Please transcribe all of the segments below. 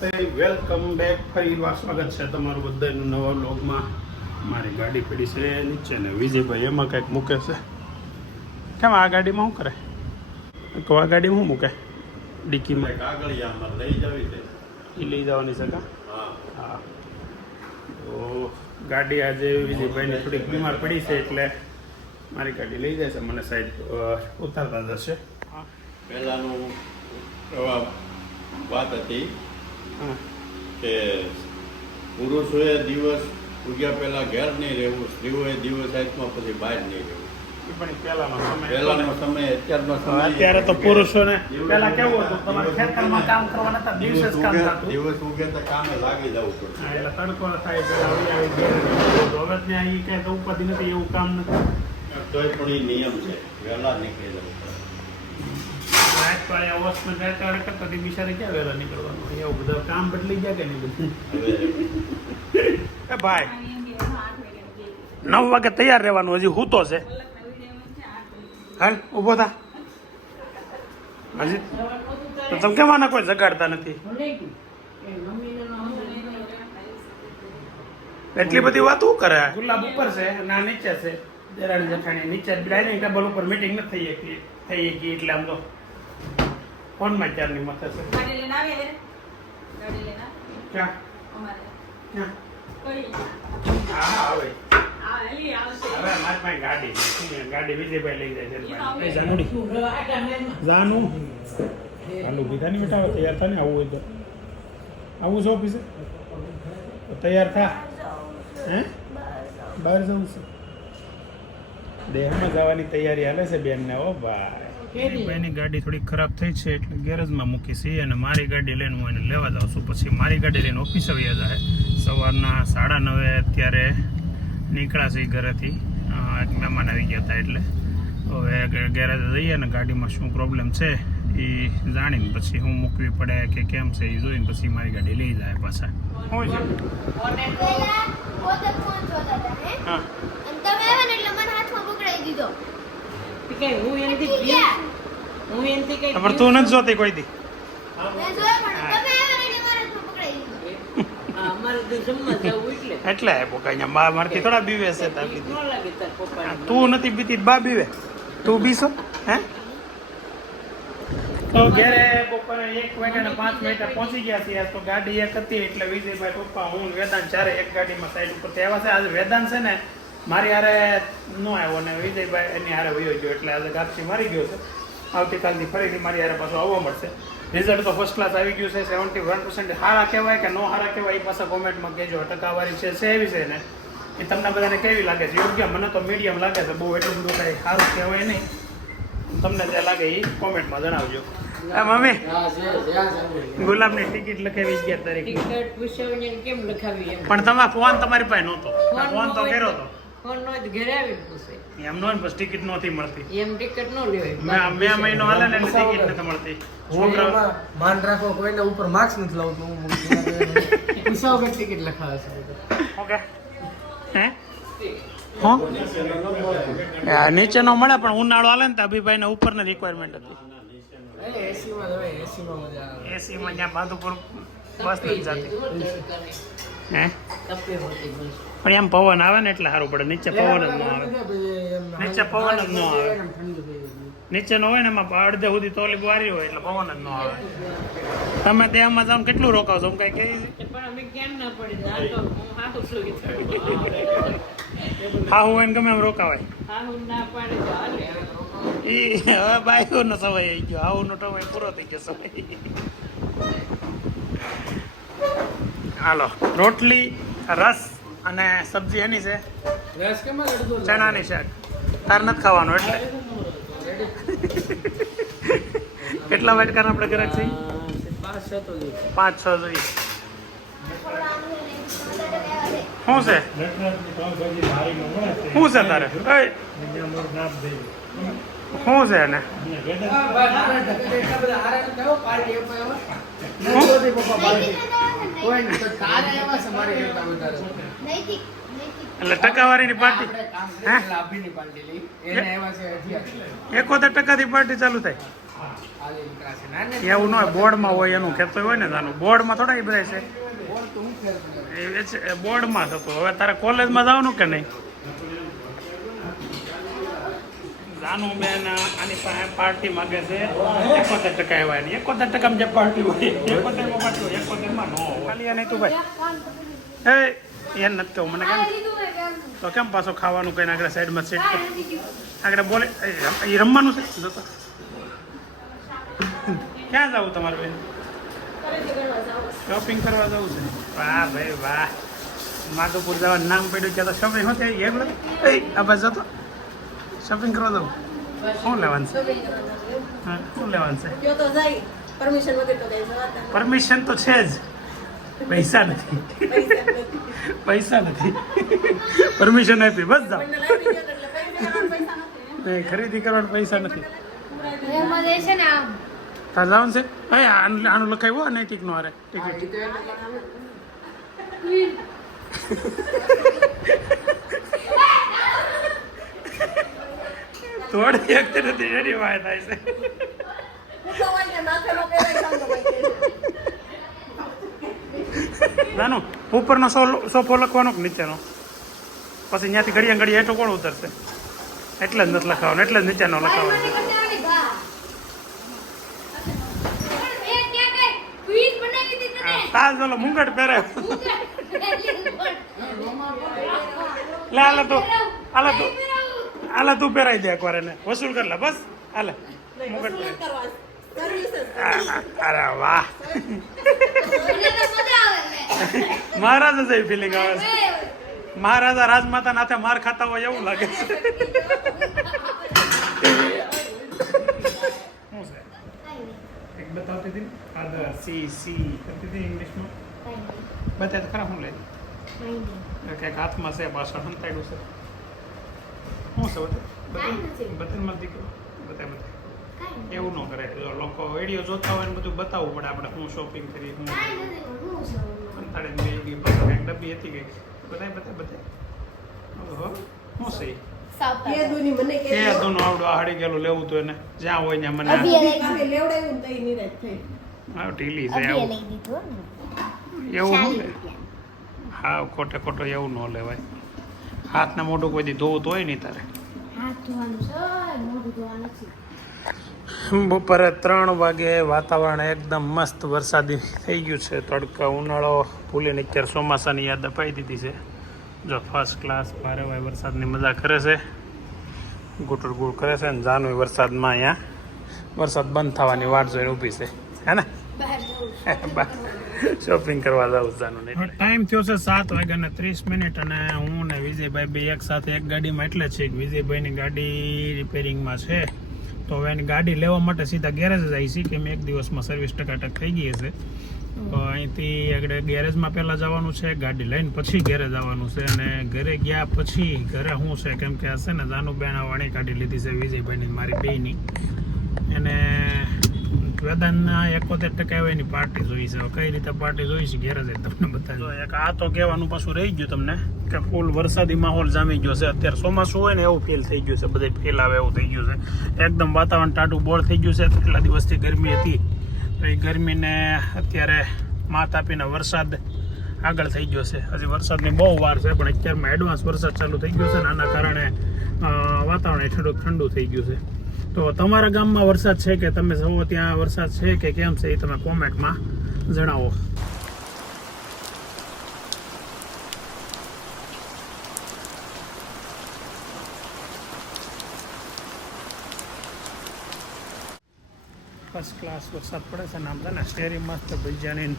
નમસ્તે, welcome back. ફરી વાર સ્વાગત છે તમારું બધાનું નવા વ્લોગમાં. મારી ગાડી પડી છે નીચે ને વિજયભાઈ એમાં કંઈક મૂકે છે. કેમ આ ગાડીમાં શું કરે? આ ગાડીમાં શું મૂકે? ડિક્કીમાં કાગળિયામાં લઈ જવી છે. એ લઈ જવાની છે કા? હા. તો ગાડી આજે વિજયભાઈને થોડીક બીમાર પડી છે એટલે મારી ગાડી લઈ જાય છે, મને સાઈડ ઉતારતા જશે. પહેલાનું વાત હતી કે પુરુષોએ દિવસ ઉગ્યા પહેલા ઘેર નહીં રહેવું, સ્ત્રીઓએ દિવસ હાથમાં પછી બહાર નહીં રહેવું. પણ પહેલાનો સમય અત્યારનો સમય. અત્યારે તો પુરુષોને પહેલા કેવું હતું, તમારે ખેતરમાં કામ કરવાના હતા, દિવસે જ કામ થતું. દિવસ ઉગે તો કામે લાગી જવું પડે. એટલે તડકો થાય પેલા આવી ઘેર હવે ત્યાં એ કઈ ઉપાધિ નથી, એવું કામ નથી. તોય પણ એ નિયમ છે, વહેલા નીકળી જવું પડે. અવસ્થમાં જાય કરતા બિચારે ક્યાં વહેલા નીકળવાનું? એવું બધા કામ બદલી ગયા કે નહીં બધું? ભાઈ 9 વાગે તૈયાર રહેવાનું, હજી હું તો છે. હાલ ઊભો થા હજી તો તમે કેમ આના કોઈ જગાડતા નથી? એટલી બધી વાત શું કરે? ગુલાબ ઉપર છે ના નીચે છે. દેરાણી જેઠાણી નીચે ડાઇનિંગ ટેબલ ઉપર મીટિંગ નથી થઈ ગઈ એટલે આમ તો ફોનમાં ચારની મથે છે. ક્યાં? હા આવે હવે મારી પાસે ગાડી વિજયભાઈ લઈ જાય છે. જાનું હાલું કીધા નહીં બેટા, તૈયાર થા ને. આવું હોય તો આવું છે ઓફિસે, તૈયાર થા. હે બહાર જવું છે, દેહમાં જવાની તૈયારી હાલે છે બેનને. ઓ ભાઈ ભાઈની ગાડી થોડી ખરાબ થઈ છે એટલે ગેરેજમાં મૂકી છે અને મારી ગાડી લઈને હું એને લેવા જાઉં છું. પછી મારી ગાડી લઈને ઓફિસે વહી જાય. સવારના 9:30 અત્યારે નીકળ્યા છે ઘરેથી. એક મહેમાન આવી ગયા હતા એટલે હવે ગેરેજ જઈએ ને ગાડીમાં શું પ્રોબ્લેમ છે એ જાણીને પછી હું મૂકવી પડે કે કેમ છે એ જોઈને પછી મારી ગાડી લઈ જાય પાછા. પણ તું નથી જોતી કોઈ દી. એટલે મારથી થોડા બીવે છે. તું નથી બીતી, બા બીવે. તું બીસો હે? તો ઘેરે બપોરે 1 વાગ્યાને 5 મિનિટે પહોંચી ગયા છીએ. તો ગાડી એક હતી એટલે વિજયભાઈ, પપ્પા, હું, વેદાંત ચારે એક ગાડીમાં સાઈડ ઉપર આવ્યા છે. આજે વેદાંત છે ને મારી હારે ન આવ્યો ને વિજયભાઈ એની હારે વયો ગયો એટલે આજે ગાપસી મારી ગયો છે. આવતીકાલથી ફરીથી મારી હારે પાછો આવવા મળશે. રિઝલ્ટ તો ફર્સ્ટ ક્લાસ આવી ગયું છે. 71% સારા કહેવાય કે નો સારા કહેવાય એ પાછા કોમેન્ટમાં કહેજો. ટકાવારી છે એવી છે ને એ તમને બધાને કેવી લાગે છે? યોગ્ય? મને તો મીડિયમ લાગે છે, બહુ એટલું બધું કંઈ સારું કહેવાય નહીં. તમને જે લાગે એ કોમેન્ટમાં જણાવજો. મમ્મી ગુલાબની ટિકિટ લખાવી 11 તારીખ. પણ તમે ફોન તમારી પાસે નહોતો, ફોન તો કર્યો હતો. એમ નો બસ ટિકિટ નહોતી મળતી. એમ ટિકિટ નો લેવાય. મેં મહિનો હાલે ને એટલે ટિકિટ નથી મળતી. છોકરા માન રાખો, કોઈને ઉપર માર્ક્સ નથી લાવતું. પૂછાવ કે ટિકિટ લખાવે છે. ઓકે હે હા નીચે નો મળે પણ ઉનાળો હાલે ને તો અભિભાઈ ને ઉપર ને રિક્વાયરમેન્ટ હતી. એસીમાં જવાય, એસીમાં મજા આવે. એસીમાં જ્યાં બાદુપુર બસ નથી જતી. હે પણ એમ પવન આવે ને એટલે સારું પડે. નીચે પવન જ ન આવે. નીચે પવન જ ન આવે. નીચે નો હોય ને એમાં અડધે સુધી તોલી વારી હોય એટલે પવન જ ન આવે. તમે દેહમાં જાવ કેટલું રોકાવશો? કઈ કહે હા હું એને ગમે એમ રોકાવાય. એ હવે બાઈકો નો સમય આવી ગયો. આવું નો સમય પૂરો થઈ ગયો સમય. હાલો, રોટલી, રસ અને સબ્જી એની છે. ચણાની શાક. તાર નથી ખાવાનું એટલે. કેટલા વાટકા આપણે ઘરે છે? 5-6 જોઈએ. શું છે? શું છે તારે? શું છે એને? એટલે ટકાવારીની પાર્ટી 71% પાર્ટી ચાલુ થાય. આલી નીકળાશે. નાને એવું ન હોય બોર્ડમાં હોય એનું કહેતો હોય ને તાનું બોર્ડમાં થોડા એ બધા છે બોલ તો હું ફેર પડે. એ બોર્ડમાં થતું હવે તારે કોલેજમાં જવાનું કે નહીં જાનું બેન આની પાસે પાર્ટી માગે છે 71% આવ્યા એની 71% જે પાર્ટી હોય 71% પાર્ટી હોય 71% ન હોય ખાલી નહીં તું ભાઈ એ નથી કહું મને કેમ તો કેમ પાછો ખાવાનું કહીને આગળ સાઈડમાં સેટ આગળ બોલે એ રમવાનું છે જોતો ક્યાં જવું તમારે બેન શોપિંગ કરવા જવું છે વાહ ભાઈ વાહ માધુપુર જવાનું નામ પડ્યું ત્યાં તો શોપિંગ શું થઈ ગઈ એ આ બસ જતો શોપિંગ કરવા જવું શું લેવાનું છે હા શું લેવાનું છે પરમિશન તો છે જ પૈસા નથી પૈસા નથી પરમિશન આપી બસ જાઓ નહીં ખરીદી કરવાના પૈસા નથી તાર જવાનું છે હા આનું લખાવ્યું નૈતિક નું હારે ટિકિટ થોડી એક નથી એની વાત થાય છે નાનું ઉપરનો સોફો લખવાનો કે નીચેનો પછી ત્યાંથી ઘડિયા ઘડિયા હેઠો કોણ ઉતરશે એટલે જ નથી લખાવાનો એટલે જ નીચેનો લખાવાનો તાજ ઓલો મુંગટ પહેરે લે આલા તું પહેરાઈ દે એકવાર એને વસૂલ કર લે બસ હાલે મુંગટ અરે વાહ મહારાજા જેવી ફિલિંગ આવે છે મહારાજા રાજમાતા નાથે માર ખાતા હોય એવું લાગે છે શું છે એક બતાવતી હતી ફાધર સી કરતી હતી ઇંગ્લિશમાં બતાય તો ખરા શું લે કંઈક હાથમાં છે પાછળ સંતાડ્યું છે શું છે બતામાં દીકરો બતાય એવું ન કરે લોકો વિડીયો જોતા હોય ને બધું બતાવવું પડે આપણે હું શોપિંગ કરી હું કંટાળે લઈ ગઈ પછી કંઈક ડબ્બી હતી ગઈ બતાય ઓહો શું છે કે દોનો આવડો હાડી ગયેલું લેવું તો એને જ્યાં હોય ત્યાં મને હા ઢીલી છે એવું એવું ન લે હા ખોટે ખોટો એવું ન લેવાય હાથને મોઢું કોઈ દી ધોવું તો હોય નહીં તારે બપોરે 3 વાગે વાતાવરણ એકદમ મસ્ત વરસાદી થઈ ગયું છે તડકા ઉનાળો ભૂલીને અત્યારે ચોમાસાની યાદ અપાઈ દીધી છે જો ફર્સ્ટ ક્લાસ ભારે હોય વરસાદની મજા કરે છે ગુટુર ગુડ કરે છે ને જાનું વરસાદમાં અહીંયા વરસાદ બંધ થવાની વાટ જોઈને ઊભી છે હે ને શોપિંગ કરવા જાઉં જાનું ટાઈમ થયો છે 7:30 અને હું ને વિજયભાઈ બે એક સાથે એક ગાડીમાં એટલે છે કે વિજયભાઈની ગાડી રિપેરિંગમાં છે તો હવે એની ગાડી લેવા માટે સીધા ગેરેજ જ આવી છે કેમ એક દિવસમાં સર્વિસ ટકાટક થઈ ગઈ હશે તો અહીંથી આગળ ગેરેજમાં પહેલાં જવાનું છે ગાડી લઈને પછી ઘરે જવાનું છે અને ઘરે ગયા પછી ઘરે શું છે કેમ કે હશે ને જાનુબેન વાણી કાઢી લીધી છે વિજયભાઈની મારી બેયની એને વેદાંતના 71% એની પાર્ટી જોઈ છે કઈ રીતે પાર્ટી જોઈ છે ઘેર જ તમને બતાવી એક આ તો કહેવાનું પાછું રહી ગયું તમને કે ફૂલ વરસાદી માહોલ જામી ગયો છે અત્યારે ચોમાસું હોય ને એવું ફીલ થઈ ગયું છે બધે ફીલ આવે એવું થઈ ગયું છે એકદમ વાતાવરણ ટાઢું બોળ થઈ ગયું છે કેટલા દિવસથી ગરમી હતી તો એ ગરમીને અત્યારે માત આપીને વરસાદ આગળ થઈ ગયો છે હજી વરસાદની બહુ વાર છે પણ અત્યારમાં એડવાન્સ વરસાદ ચાલુ થઈ ગયો છે ને આના કારણે વાતાવરણ ઠંડુ થઈ ગયું છે તો તમારા ગામમાં વરસાદ છે કે તમે જુઓ ત્યાં વરસાદ છે કે કેમ છે એ તમે કોમેન્ટમાં જણાવો ફર્સ્ટ ક્લાસ વરસાદ પડે છે ને આમ છે ને શેરી મસ્ત ભજીયાની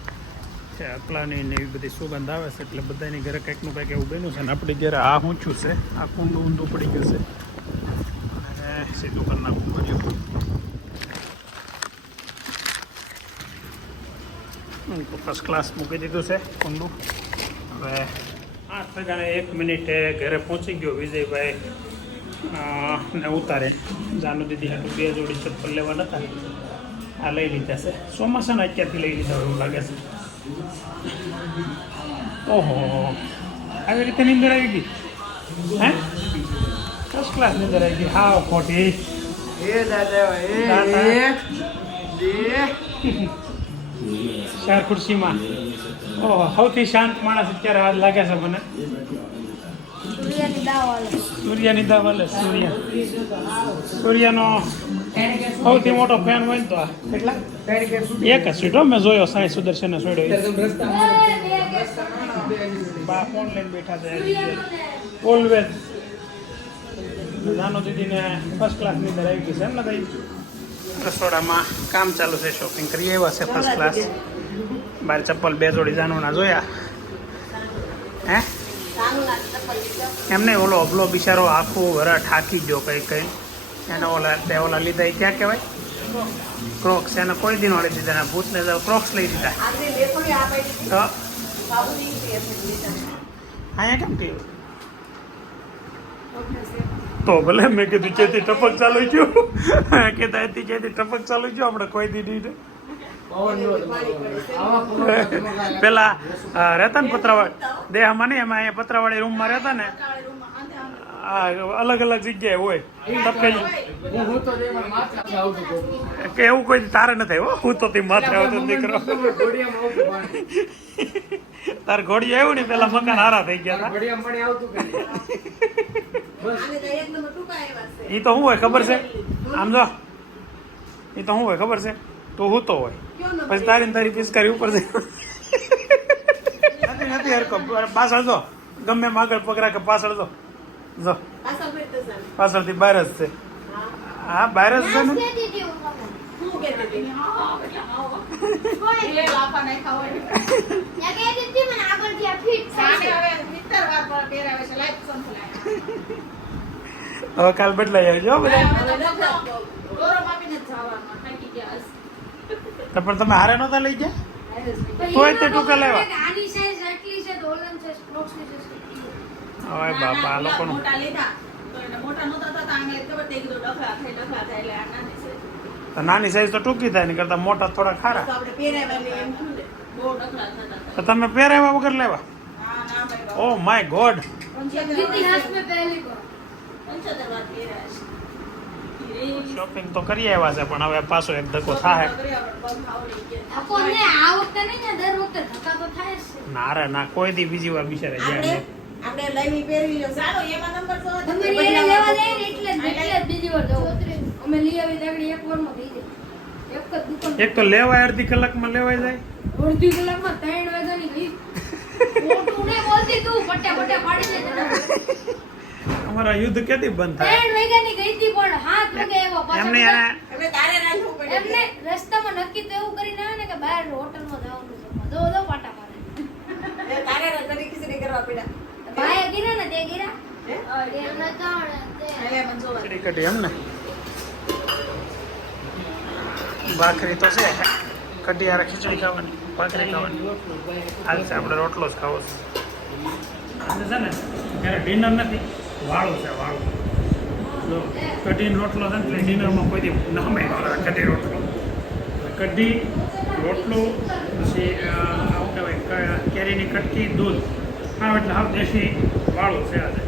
અકલાની ને એવી બધી સુગંધ આવે છે એટલે બધાની ઘરે કંઈકનું કંઈક એવું બન્યું છે ને આપણી ઘરે આ ઊંચું છે આ કુંડું ઊંધું પડી ગયું છે સીધું કરી નાખવું પડ્યું ફર્સ્ટ ક્લાસ મૂકી દીધું છે કુંડું હવે 8:01 મિનિટે ઘરે પહોંચી ગયો વિજયભાઈ ને ઉતારે જાનુ દીદી હાટું 2 જોડી ચપ્પલ લેવા નતા આ લઈ લીધા છે ચોમાસાના અત્યારથી લઈ લીધા એવું લાગે છે ઓહો આવી રીતે નીંદર આવી ગઈ હે ફર્સ્ટ ક્લાસ નીંદર આવી ગઈ હાવ ખોટી એ દાદા દાદા. એ ચાર ખુરશીમાં ઓહો સૌથી શાંત માણસ અત્યારે હાથ લાગે છે મને સૂર્યની દાવાલે સૂર્યનો સૌથી મોટો ફેન હોય ને તો આ કેટલા એક જ સીટ હો મેં જોયો સાંઈ સુદર્શનને છોડ્યો બા ફોન લઈને બેઠા છે ઓલવેઝ નાનો દીદીને ફર્સ્ટ ક્લાસની અંદર આવી ગઈ છે એમ ને ભાઈ રસોડામાં કામ ચાલુ છે શોપિંગ કરી આવ્યા છે ફર્સ્ટ ક્લાસ બહાર ચપ્પલ બે જોડી જાનવાના જોયા હે એમને ઓલો અબલો બિચારો આખું વરા ઠાકી ગયો કઈ કઈ એને ઓલા લીધા એ ક્યાં કહેવાય ક્રોક્સ એને કોઈ દિન વાળી દીધા ને ભૂતને ક્રોક્સ લઈ દીધા તો અહીંયા કેમ કહ્યું તો ભલે મેં કીધું ચેતી ટપક ચાલુ ગયું કીધા ચેતી ટપક ચાલુ ગયું આપણે કોઈ દીધી પેલા રહેતા ને પતરાવાળી દેહમાં નહીં એમાં અહીંયા પતરાવાળી રૂમમાં રહેતા ને અલગ અલગ જગ્યાએ હોય તપેલી કે એવું કોઈ તારે નથી આવ્યો હું તો તે માથે આવતો દીકરો તાર ઘોડી આવ્યું ને પેલા મકાન હારા થઈ ગયા એ તો શું હોય ખબર છે આમ જો એ તો શું હોય ખબર છે તો હું તો હોય પછી તારી પિચકારી ઉપર છે નથી હરકો પાછળ જો ગમે એમ આગળ પકડા કે પાછળ જો જો પાછળથી બહાર જ છે હા બહાર જ છે ને હવે કાલ બદલાઈ આવજો બધા પણ તમે હારે નહોતા લઈ ગયા તોય તે ટૂંકા લેવા હવે બાપા આ લોકોનું નાની સાઈઝ તો ટૂંકી થાય ને કરતા મોટા થોડા ખારા તો તમે પહેરાવ્યા વગર લેવા ઓ માય ગોડ શોપિંગ તો કરી આવ્યા છે પણ હવે પાછો એક ધક્કો થાય ના રે ના કોઈ દી બીજી વાર બિચારે જાય આપણે લઈ પહેરી સારો એમાં નંબર તો તમે એને લેવા જાય ને એટલે બીજી વાર જાવ અમે લઈ આવી લાગડી એક વારમાં થઈ જાય એક જ દુકાન એક તો લેવાય અડધી કલાકમાં લેવાય જાય અડધી કલાકમાં 3 વાગ્યાની ગઈ મોટું ને બોલતી તું પટ્ટા પાડી દે અમારા યુદ્ધ કેદી બંધ થાય 3 વાગ્યાની ગઈ હતી પણ 7 વાગે આવ્યો પાછો એમને એટલે તારે રાંધવું પડે એમને રસ્તામાં નક્કી તો એવું કરીને આવે ને કે બહાર હોટલમાં જવાનું છે દો પાટા મારે તારે રાંધવાની ખીચડી કરવા પડ્યા ભાઈ ગીરા ને તે ગીરા ખીચડી કઢી એમ ને ભાખરી તો છે કઢી હારે ખીચડી ખાવાની ભાખરી ખાવાની હાલ છે આપણે રોટલો જ ખાવો છે આજે છે ને ત્યારે ડિનર નથી વાળું છે વાળું જો કઢીનો રોટલો છે ને એટલે ડિનરમાં કોઈ દી નામે કઢી રોટલો કઢી રોટલો પછી આવું કહેવાય કેરીની કટકી દૂધ હા એટલે હાવ દેશી વાળું છે આજે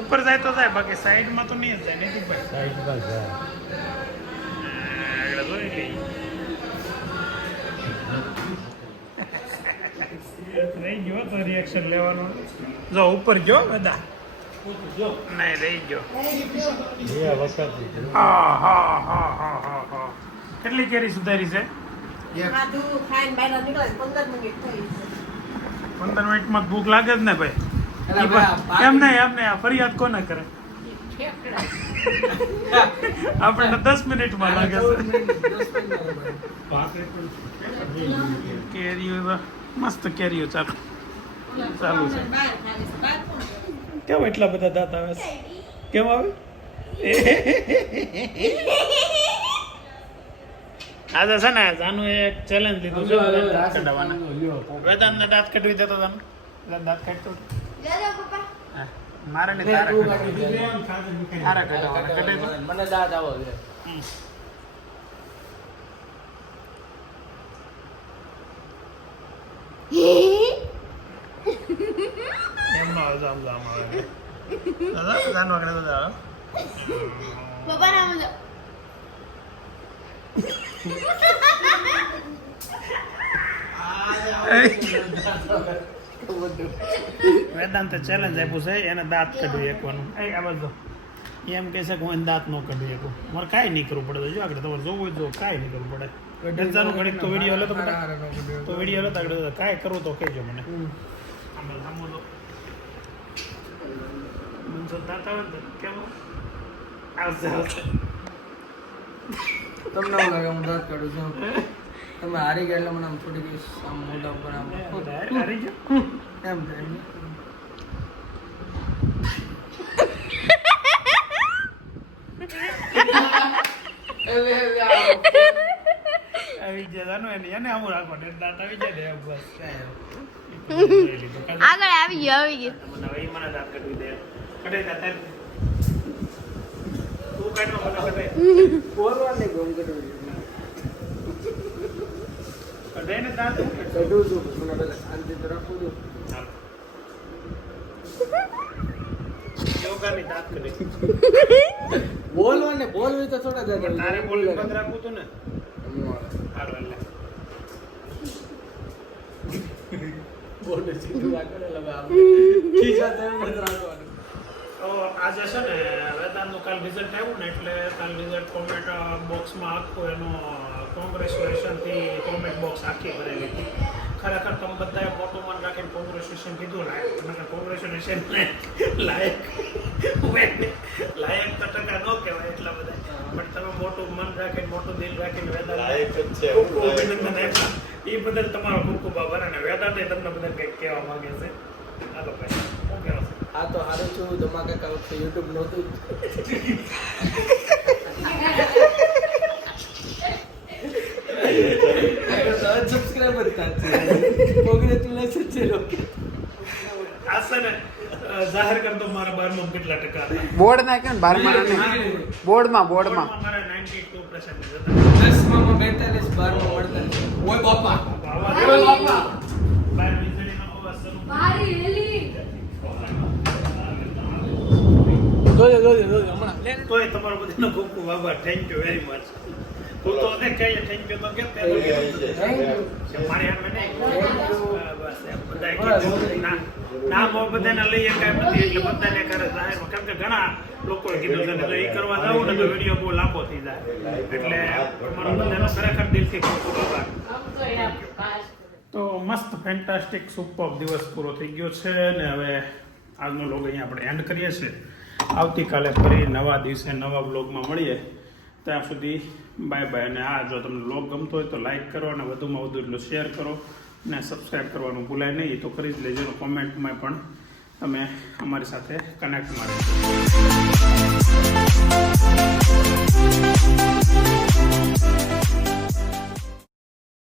ઉપર જાય તો જાય બાકી સાઈડમાં તો નહીં જ જાય નહીં ભાઈ જોઈ લઈ રહી ગયો તો રિએક્શન લેવાનું જો ઉપર ગયો બધા નહીં રહી ગયો હા કેટલી કેરી સુધારી છે ખાધું ખાઈને બહાર નીકળે 15 મિનિટ થઈ 15 મિનિટમાં ભૂખ લાગે જ ને ભાઈ એમ નહીં આ ફરિયાદ કોને કરે આપણને 10 મિનિટમાં લાગે છે કેરીઓ મસ્ત કેરીઓ ચાલુ છે કેમ એટલા બધા દાંત આવે છે કેમ આવે આજે છે ને જાનું એક ચેલેન્જ લીધું છે દાંત કઢાવવાના વેદાંતને દાંત કઢવી દેતો જાનું દાંત કાઢતો મારે ને તારા કઢાવવાના કઢે તો મને દાદ આવો છે એમનો આમ આવે દાદા જાનું આગળ દાદા પપ્પા નામ લો વેદાંતે ચેલેન્જ આપ્યું છે એને દાંત કાઢી એકવાનું આ બધો એમ કહે છે કે હું એને દાંત ન કાઢી શકું મારે કાંઈ નહીં કરવું પડે જો આગળ તમારે જોવું હોય તો કાંઈ નહીં કરવું પડે ગંજાનું ઘડીક તો વિડીયો હલો તો વિડીયો હલો તો આગળ કાંઈ કરવું તો કહેજો મને આમાં સામો લો મનસો દાંત આવે ને કેમ આવશે આવશે તમને એવું લાગે હું દાંત કાઢું છું તમે હારી ગયા એટલે મને આમ થોડીક આમ મોઢા ઉપર આમ હારી ગયો એમ થાય આવી જાય એને આવું રાખવાનું એટલે દાંત આવી જાય ને એમ બસ આગળ આવી ગયો મને હવે ઈ મને દાંત કાઢવી દે કઢાઈ દાંત તું કાઢવા મને કઢાઈ બોલવાને ગમ કઢું કઢાઈ ને દાંત કઢું છું મને પેલા શાંતિ તો રાખું છું યોગાની દાંત કાઢી બોલવાને બોલવી તો થોડા પણ તારે બોલવું બંધ રાખવું હતું ને હાલો એટલે બોલે સીધું રાખો ને લગા ખીચા તેમ બંધ રાખવાનું તો આજે છે ને વેદાંતનું કાલ રિઝલ્ટ આવ્યું ને એટલે કાલ રિઝલ્ટ કોમેન્ટ બોક્સમાં આખું એનો કોંગ્રેચ્યુલેશનથી કોમેન્ટ બોક્સ આખી ભરેલી હતી ખરેખર તમે બધાએ મોટું મન રાખીને કોંગ્રેચ્યુલેશન કીધું ને મને કોંગ્રેચ્યુલેશન લાયક લાયક તો ટકા ન કહેવાય એટલા બધા પણ તમે મોટું મન રાખીને મોટું દિલ રાખીને લાયક જ છે. વેદાંત ખૂબ અભિનંદન આપ્યા એ બદલ તમારો ખૂબ ખૂબ આભાર અને વેદાંતે તમને બધા કંઈક કહેવા માંગે છે હાલો ભાઈ શું કહેવા છે આ તો હારું છું ધમાકા કાઉટ યુટ્યુબ નહોતું સબસ્ક્રાઇબર થાય કોંગ્રેચ્યુલેશન છે લોકો આ છે ને જાહેર કર દો મારા 12 માં કેટલા ટકા હતા બોર્ડ ના કે 12 માં બોર્ડમાં બોર્ડમાં મારા 92% હતા 10 માં 42 12 માં 48 ઓય બાપા ઓય બાપા બાર વીજળીનો અવાજ શરૂ મારી હેલી જોજે હમણાં તોય તમારો બધાનો ખૂબ ખૂબ આભાર થેન્ક યુ વેરી મચ તું તો ને કહીએ થેન્ક યુ તો કે થેન્ક યુ મારે એમ નહીં બસ એમ બધા કીધું ના બહુ બધાને લઈ શકાય નથી એટલે બધાને કરે જાહેરમાં કેમ કે ઘણા લોકોએ કીધું છે ને જો એ કરવા જાવ ને તો વિડીયો બહુ લાંબો થઈ જાય એટલે તમારો બધાનો ખરેખર દિલથી ખૂબ ખૂબ આભાર તો મસ્ત ફેન્ટાસ્ટિક સુપર દિવસ પૂરો થઈ ગયો છે ને હવે આજનો વ્લોગ અહીંયા આપણે એન્ડ કરીએ છીએ આવતીકાલે ફરી નવા દિવસે નવા વ્લોગમાં મળીએ ત્યાં સુધી બાય બાય અને આ જો તમને વ્લોગ ગમતો હોય તો લાઈક કરો અને વધુમાં વધુ એટલું શેર કરો અને સબસ્ક્રાઈબ કરવાનું ભૂલાય નહીં એ તો કરી જ લેજો કોમેન્ટમાં પણ તમે અમારી સાથે કનેક્ટમાં રહેજો